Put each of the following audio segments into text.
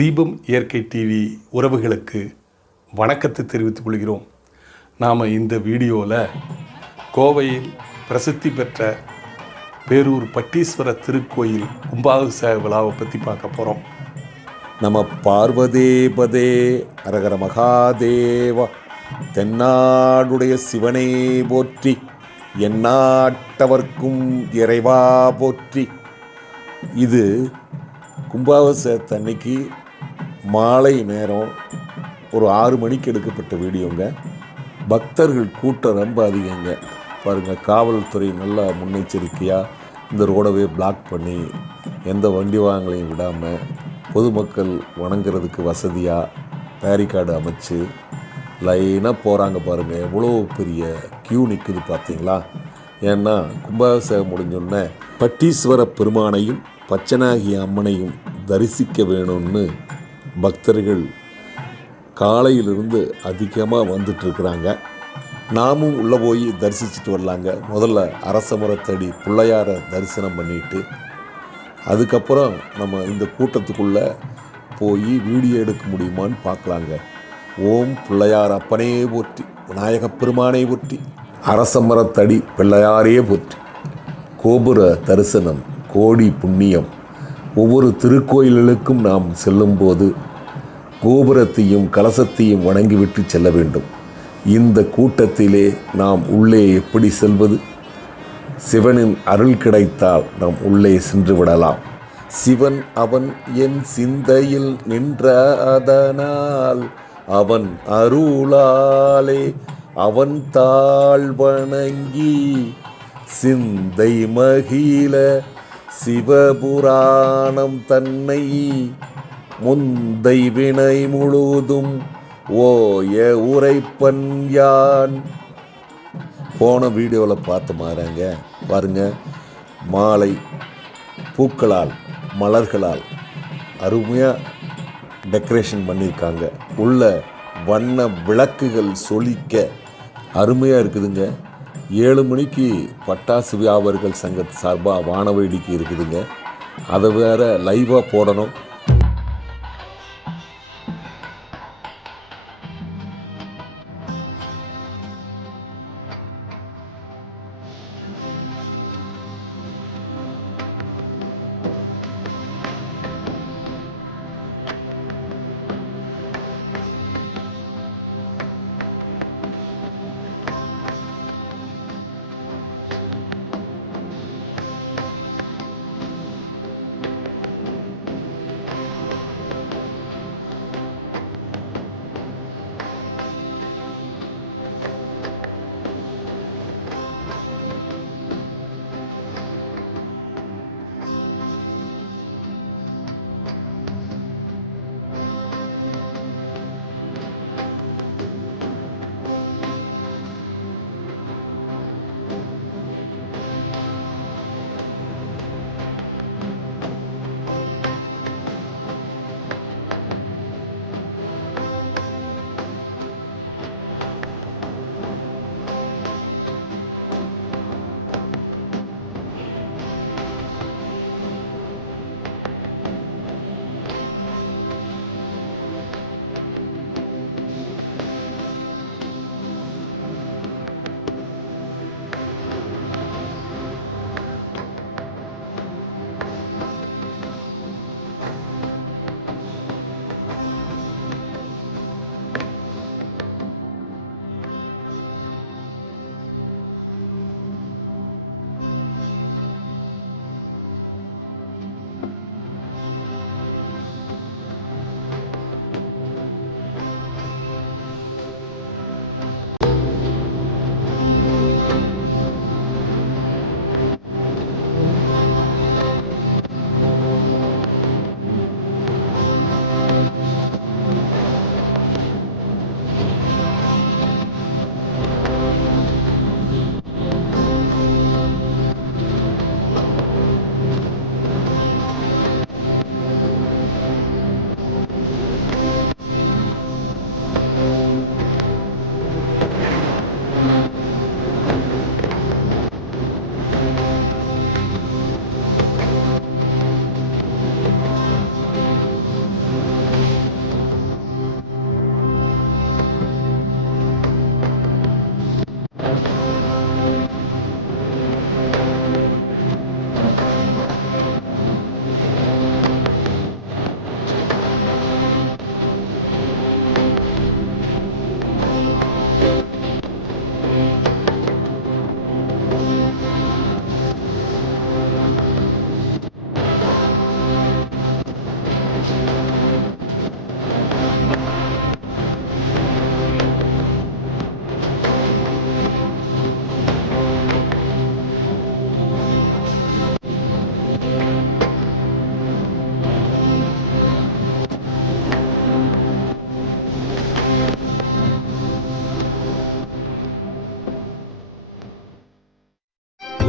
தீபம் இயற்கை டிவி உறவுகளுக்கு வணக்கத்தை தெரிவித்துக் கொள்கிறோம். நாம் இந்த வீடியோவில் கோவையில் பிரசித்தி பெற்ற பேரூர் பட்டீஸ்வர திருக்கோயில் கும்பாபிஷேக விழாவை பற்றி பார்க்க போகிறோம். நம பார்வதேபதே அரகர மகாதேவா. தென்னாடுடைய சிவனே போற்றி, எந்நாட்டவர்க்கும் இறைவா போற்றி. இது கும்பாபிஷேகத்தன்னைக்கு மாலை நேரம் ஒரு 6 மணிக்கு எடுக்கப்பட்ட வீடியோங்க. பக்தர்கள் கூட்டம் ரொம்ப அதிகங்க. பாருங்கள், காவல்துறை நல்லா முன்னெச்சரிக்கையாக இந்த ரோடவே பிளாக் பண்ணி எந்த வண்டி வாகனங்களையும் விடாமல் பொதுமக்கள் வணங்குறதுக்கு வசதியாக பேரிகார்டு அமைச்சு லைனாக போகிறாங்க. பாருங்கள், எவ்வளோ பெரிய கியூ நிற்குது பார்த்தீங்களா. ஏன்னா கும்பாபிஷேகம் முடிஞ்சோடனே பட்டீஸ்வர பெருமானையும் பச்சனாகி அம்மனையும் தரிசிக்க வேணும்னு பக்தர்கள் காலையிலிருந்து அதிகமாக வந்துட்டுருக்குறாங்க. நாமும் உள்ளே போய் தரிசிச்சுட்டு வரலாங்க. முதல்ல அரச மரத்தடி பிள்ளையாரை தரிசனம் பண்ணிவிட்டு அதுக்கப்புறம் நம்ம இந்த கூட்டத்துக்குள்ளே போய் வீடியோ எடுக்க முடியுமான்னு பார்க்கலாங்க. ஓம் பிள்ளையார் அப்பனே போற்றி, விநாயகப் பெருமானை போற்றி, அரச மரத்தடி பிள்ளையாரே போற்றி. கோபுர தரிசனம் கோடி புண்ணியம். ஒவ்வொரு திருக்கோயில்களுக்கும் நாம் செல்லும்போது கோபுரத்தையும் கலசத்தையும் வணங்கிவிட்டு செல்ல வேண்டும். இந்த கூட்டத்திலே நாம் உள்ளே எப்படி செல்வது? சிவனின் அருள் கிடைத்தால் நாம் உள்ளே சென்று விடலாம். சிவன் அவன் என் சிந்தையில் நின்ற அதனால் அவன் அருளாலே அவன் தாழ் வணங்கி சிந்தை மகிழ சிவபுராணம் தன்னை முந்தை வினை முழுதும் ஓய உரைப்பன் யான். போன வீடியோவில் பார்த்த மாதிரிங்க பாருங்கள், மாலை பூக்களால் மலர்களால் அருமையாக டெக்கரேஷன் பண்ணியிருக்காங்க. உள்ள வண்ண விளக்குகள் சொலிக்க அருமையாக இருக்குதுங்க. 7 மணிக்கு பட்டாசு வியாபாரிகள் சங்கத்து சார்பாக வானவேடிக்கை இருக்குதுங்க. அதை வேறு லைவாக போடணும்.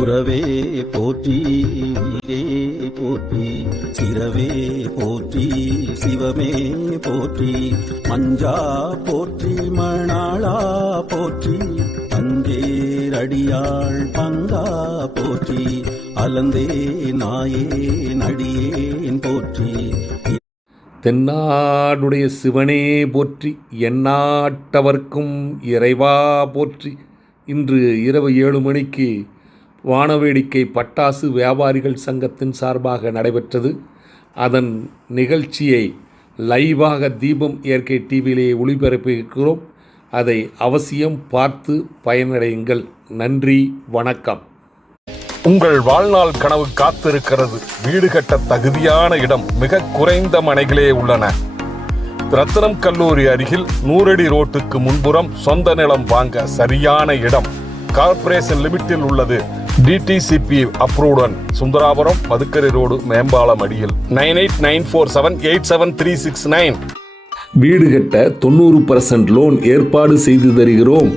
உறவே போற்றி உயிரே போற்றி சிரவே போற்றி சிவமே போற்றி மஞ்சா போற்றி மணாளா போற்றி அஞ்சேரடியாள் பங்கா போற்றி அலந்தே நாயே நடியேன் போற்றி தென்னாடுடைய சிவனே போற்றி எந்நாட்டவர்க்கும் இறைவா போற்றி. இன்று இரவு 7 மணிக்கு வானவேடிக்கை பட்டாசு வியாபாரிகள் சங்கத்தின் சார்பாக நடைபெற்றது. அதன் நிகழ்ச்சியை லைவாக தீபம் இயற்கை டிவியிலே ஒளிபரப்பியிருக்கிறோம். அதை அவசியம் பார்த்து பயனடையுங்கள். நன்றி, வணக்கம். உங்கள் வாழ்நாள் கனவு காத்திருக்கிறது. வீடு கட்ட தகுதியான இடம் மிக குறைந்த மனைகளே உள்ளன. ரத்தினம் கல்லூரி அருகில் 100 அடி ரோட்டுக்கு முன்புறம் சொந்த நிலம் வாங்க சரியான இடம். கார்ப்பரேஷன் லிமிட்டில் உள்ளது. டிடிசிபி அப்ரூவ்டன். சுந்தராபுரம் மதுக்கரை ரோடு, மேம்பாலம் அடியில். 9894787369. வீடு கட்ட 90% லோன் ஏற்பாடு செய்து தருகிறோம்.